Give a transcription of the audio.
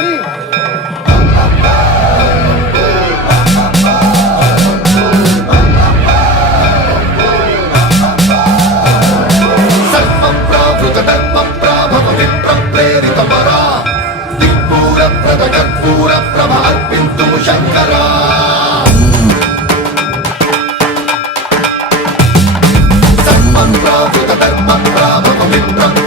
మణి కర్పూర ప్రభ అర్పింతు శంకరా సర్వం ప్రావృత ధర్మ ప్రాభవ విప్ర